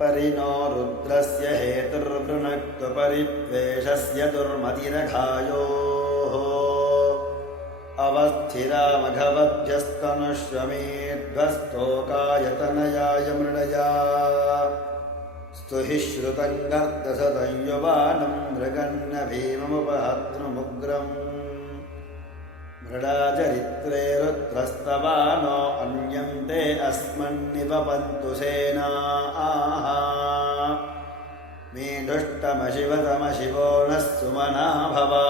परिणो रुद्रस्य हेतुर्वृणक्तु परित्वेषस्य दुर्मतिरघायोः अवस्थिरामघवद्भ्यस्तनुष्वमेध्वस्तोकायतनयाय मृडया स्तुहि श्रुतं गर्दसदं युवानं मृगन्न भीममुपहत्नुमुग्रम् मृडाचरित्रे रुद्रस्तवानो अन्यन्ते अस्मन्निपपन्तु सेनाः मेधुष्टमशिवतमशिवो नः सुमना भवा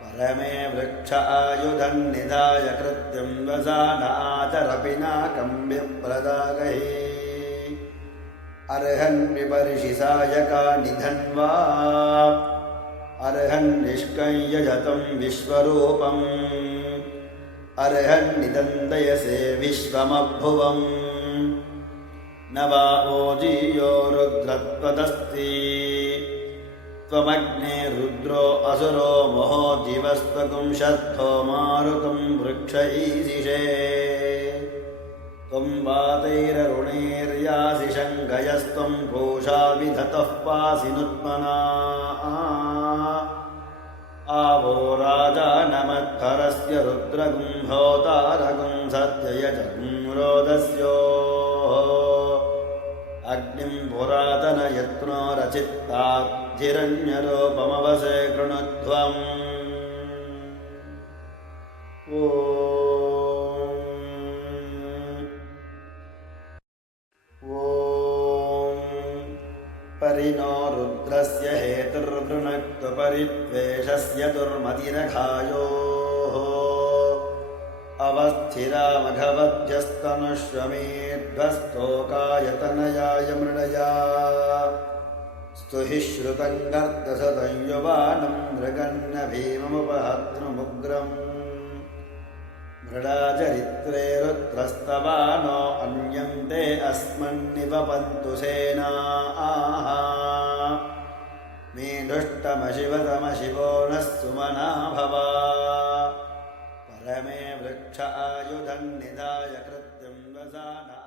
परमे वृक्ष आयुधन्निधाय कृत्यं वसानाचरपिनाकं विप्रदागहि अर्हन् विपर्षि सायका निधन्वा अर्हन्निष्कं यजतं विश्वरूपम् अर्हन्निदन्दयसे विश्वमभुवम् न वा ओजीयो रुद्रत्वदस्ति त्वमग्ने रुद्रो असुरो महो जीवस्त्वं शद्धो मारुतं वृक्ष ईशिषे त्वं वातैररुणैर्यासि शङ्खयस्त्वं पूषा विधतः पासि नुत्मना आवो राजानमद्धरस्य रुद्रगुम्भोतारगुं सत्ययजगुं रोदस्योः अग्निं पुरातनयत्नो रचित्ताद्धिरण्यरूपमवसे कृणुध्वम् परिणो रुद्रस्य हेतुर्वृणक्तु परित्वेषस्य दुर्मतिरघायोः अवस्थिरामघवद्भ्यस्तनुष्वमेध्वस्तोकायतनयाय मृडया स्तुहि श्रुतं गर्दसदं युवानं मृगन्न भीममुपहत्नुमुग्रम् मृडाचरित्रे रुद्रस्तवानो अन्यन्ते अस्मन्निपपन्तु सेनाः मेधुष्टमशिवतमशिवो नः सुमना भवा परमे वृक्ष आयुधन्निधाय कृत्यं वसाना